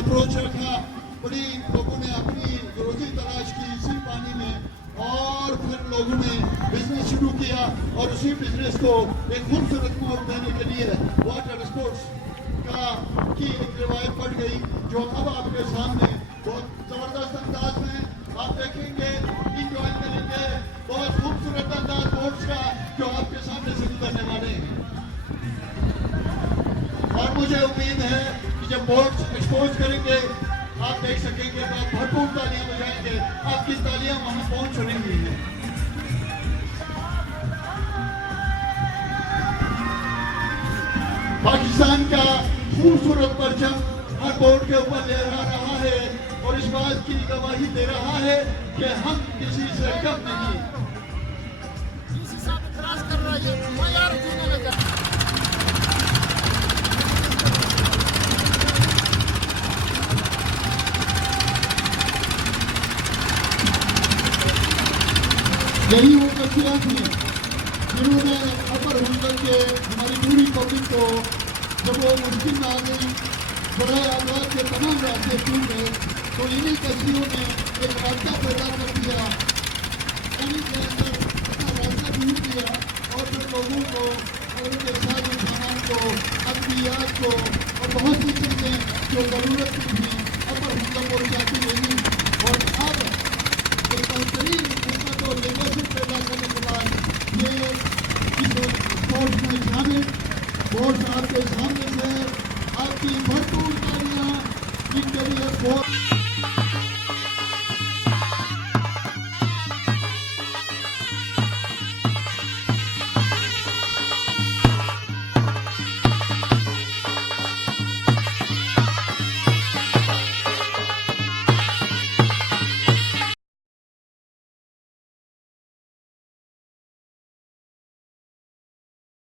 Approach रखा, बड़ी लोगों ने अपनी रोजी तलाश की इसी पानी में और फिर लोगों ने बिजनेस शुरू किया और उसी बिजनेस को एक खूबसूरत मोड़ देने के लिए वाटर स्पोर्ट्स का की एक रिवायत बढ़ गई, जो अब आपके सामने बहुत जबरदस्त अंदाज में आप देखेंगे, इंजॉय करेंगे। बहुत खूबसूरत अंदाज बोट्स का जो आपके सामने से गुजरने वाले हैं और मुझे उम्मीद है कि जब बोट्स एक्सपोज करेंगे आप देख सकेंगे तो आप भरपूर तालियां बजाएंगे, आपकी तालियां वहां पहुंच रही हैं। पाकिस्तान का खूबसूरत परचम हर बोर्ड के ऊपर लहरा रहा है और इस बात की गवाही दे रहा है कि हम किसी से कम नहीं। यही वो कशियाँ थी जिन्होंने अपर हुंजर के हमारी पूरी पब्लिक को जब वो मुश्किल में आ गई, बड़ा आजाद के तमाम रास्ते टूट गए, तो इन्हीं कशियों ने एक रास्ता पैदा कर दिया, पानी के अंदर अपना रास्ता ढूंढ दिया और फिर लोगों को और उनके साथ सामान को, अद्वियात को और बहुत सी चीज़ें जो ज़रूरत की थी अपर हुंजर को जाती रही। और अब एक बेहतरीन खिदमत और लीडरशिप पैदा करने के बाद ये इस स्पोर्ट्स में शामिल स्पोर्ट्स आपके सामने से आपकी भरपूर तालियां इनके लिए बहुत